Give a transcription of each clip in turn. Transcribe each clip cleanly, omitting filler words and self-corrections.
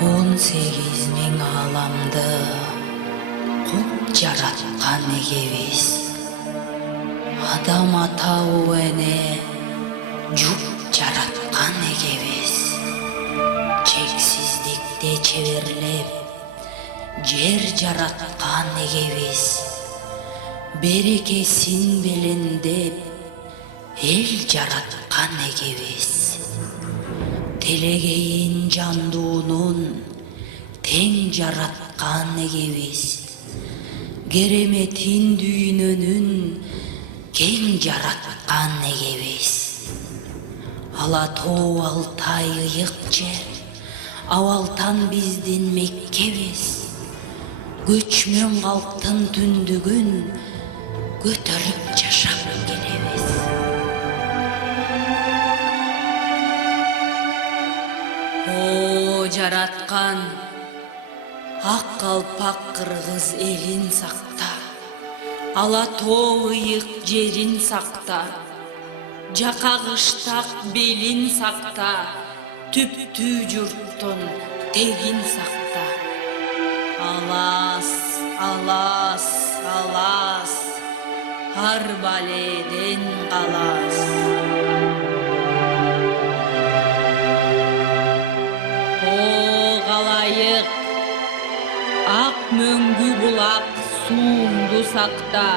18 ming alamdı kop jaratkan egебиз. Адам атауы эне жуп жараткан egебиз. Чексиздикте чеберлеп жер жараткан egебиz. Берекесин белендеп эл жараткан egебиз. Телегейин жандуунун тең жараткан egебиз. Кереметин дүйнөнүн кең жараткан egебиз. Ала тоо Алтай ыйык жер, абалтан биздин Меккебиз. Көчмөн калктын түндүгүн көтөрүп жашап келебиз. О жараткан, ак калпак кыргыз элин сакта, ала тоо ыйык жерин сакта, жака кыштак белин сакта, түптүү журттун тегин сакта. Алас, алас, алас, ар баледен калас. О калайык, ак мөңгү булак суумду сакта,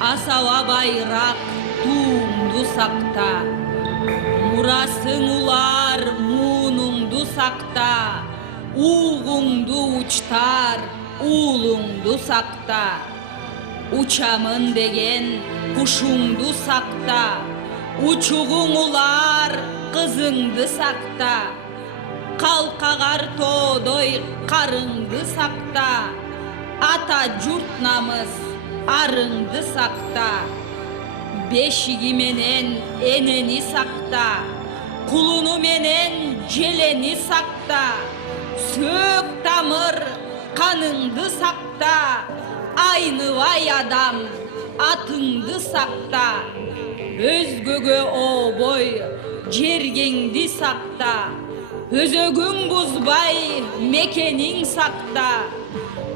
асаба байрак туумду сакта. Мурасың улар муунуңду сакта, угуңду учтар уулуңду сакта. Учамын деген кушуңду сакта, учугуң улар кызыңды сакта. Калкагар тоодой карыңды сакта, ата журт намыс арыңды сакта. Бешиги менен энени сакта, кулуну менен желени сакта. Сөөк тамыр каныңды сакта, айныбай адам атыңды сакта. Өзгөгө обой жергеңди сакта, өзөгүң бузбай мекениң сакта.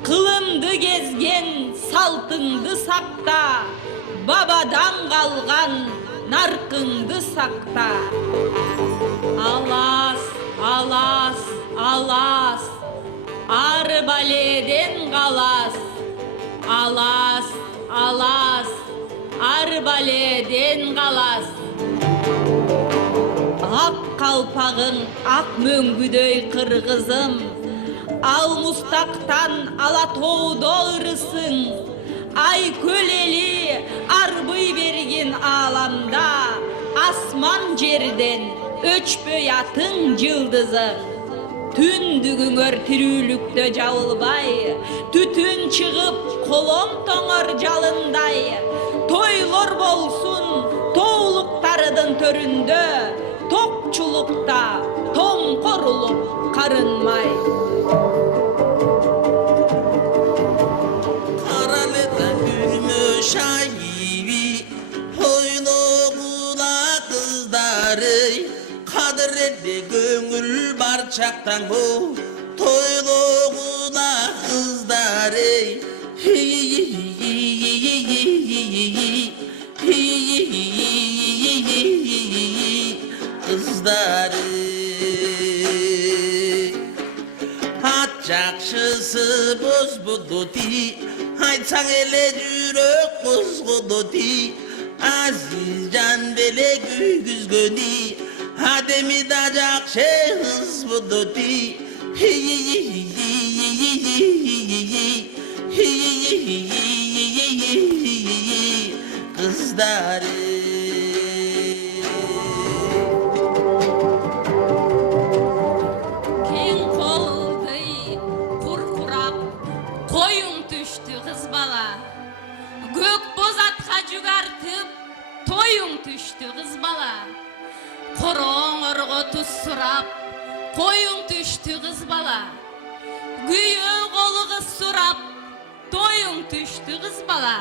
Кылымды кезген салтыңды сакта, бабадан калган наркыңды сакта. Алас, алас, алас, ар баледен калас. Алас, алас, ар баледен калас. Ак калпагың ак мөңгүдөй кыргызым, ал мустактан ала тоодо ырысың. Ай көлели арбый берген аламда, асман жерден өчпөй атың жылдызың. Түндүгүңөр тирүүлүктө жабылбай, түтүн чыгып колоң тоңор жалындай. Тойлор болсун тоолуктарыдын төрүндө, токчулукта тоң корулуп карынмай. Karaleta gülmüş ayıbi, toyluğuna kızları, kadrede gönül barçaktan bu, toyluğuna kızları. Kızları Hat jakşısı bozbudu di, aytsaң эле жүрөк бузгуду di. Aziz can беле күйгүзгөнү, адеми да жакшы кыз буду di. Kızları Toyuң түштү кыз бала, короң орго туз сурап, коюң түштү кыз бала. Күйөө колу кыз сурап, тоюң түштү кыз бала.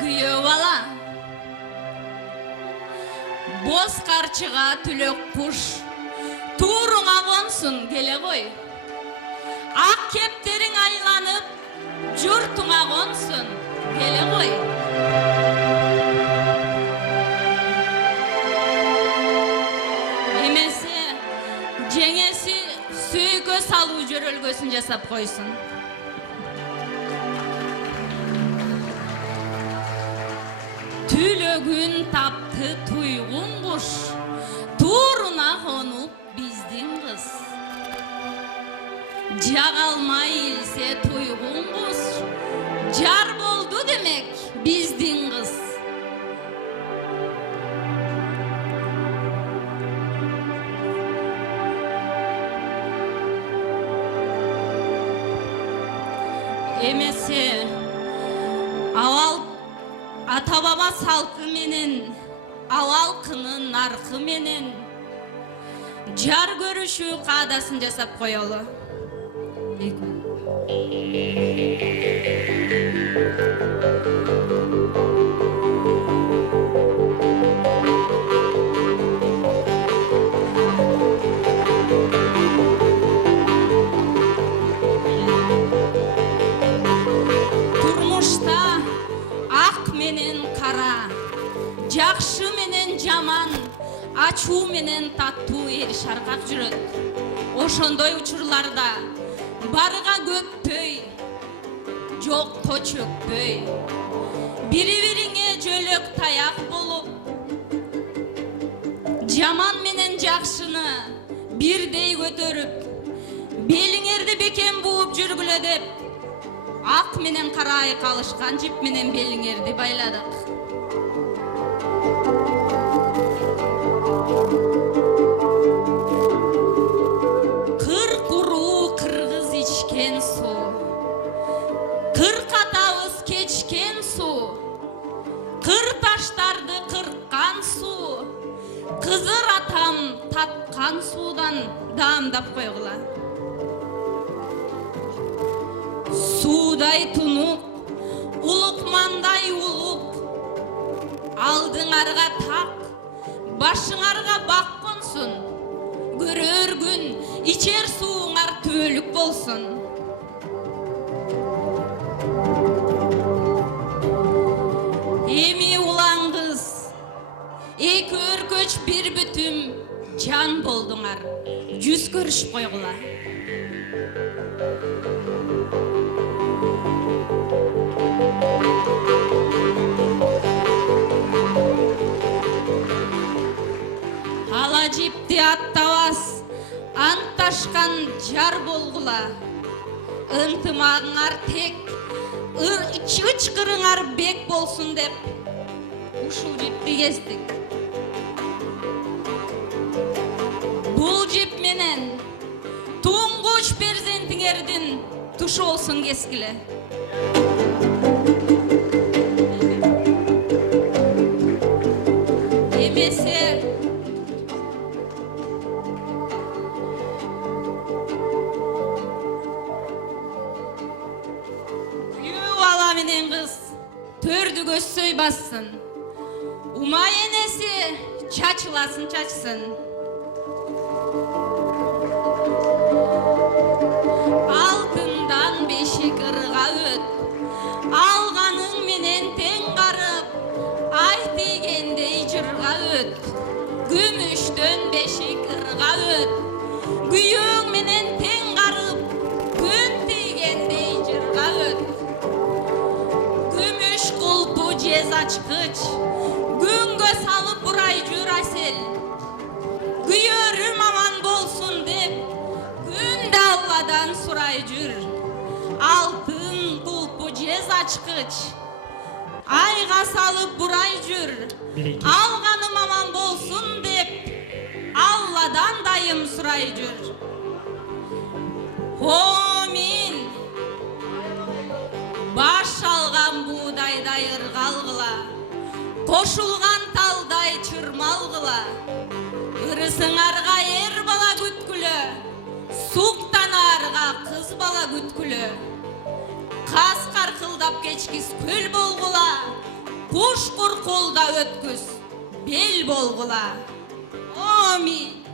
Күйөө бала, боз карчыга түлөк куш, Tuğruna konsun gele koy. Ak kepterin aylanıp jurtuna konsun gele koy. Emesi jengesi süykö salуу jörөлgөsүn жасап койсун. Түлөгүн тапты туйгун куш, туруна конуп биздин кыз. Жагалмай илсе туйгун куш, жар болду демек биздин кыз. Эмесе авал ата баба салты менен, авалкынын наркы менен жар көрүшүү каадасын жасап коелу. Турмушта ак менен кара, жакшы менен жаман, ачуу менен таттуу эл шаркап жүрөт. Ошондой учурларда барга көптөй, жокко чөкпөй, бири-бириңе жөлөк таяк болуп, жаман менен жакшыны бирдей көтөрүп, белиңерди бекем бууп жүргүлө деп, ак менен кара айкалышкан жип менен белиңерди байладык. Кырк уруу кыргыз ичкен суу, кырк атабыз кечкен суу, кыр таштарды кырккан суу, кызыр атам таткан суудан даамдап койгула. Судай тунуп, улукмандай улуп, алдыңарга так, башыңарга бак консун, көрөр күн ичер сууңар түбөлүк болсун. Эми улан кыз, эки өркөч бир бүтүм жан болдуңар, жүз көрүшүп койгула. Ала жипти аттабас, анташкан жар болгула. Ынтымагыңар тек, ычкырыңар бек болсун деп, ушул жипти кестик. Бул жип менен туңгуч перзентиңердин тушоосун кескиле. Эмесе менен кыз төрдү көзсөй бассын, умай энеси чачыласын чачсын. Алтындан бешик ырга өт, алганың менен тең карып, ай тийгендей жырга өт. Күмүштөн бешик ырга өт, күйөөң менен тең карып, күн тийгендей жырга өт. Жез ачкыч, күнгө салып бурай жүр асел. Күйөрүм аман болсун деп, күндө Алладан сурай жүр. Алтын кулпу жез ачкыч, айга салып бурай жүр. Алганым аман болсун деп, Алладан дайым сурай жүр. Амин. Баш алган буудайдай ыргалгыла, кошулган талдай чырмалгыла. Ырысыңарга эр бала күткүлө, суктанаарга кыз бала күткүлө. Кас каркылдап кечкис көл болгула, куш куркулда өткүз бел болгула. Амин.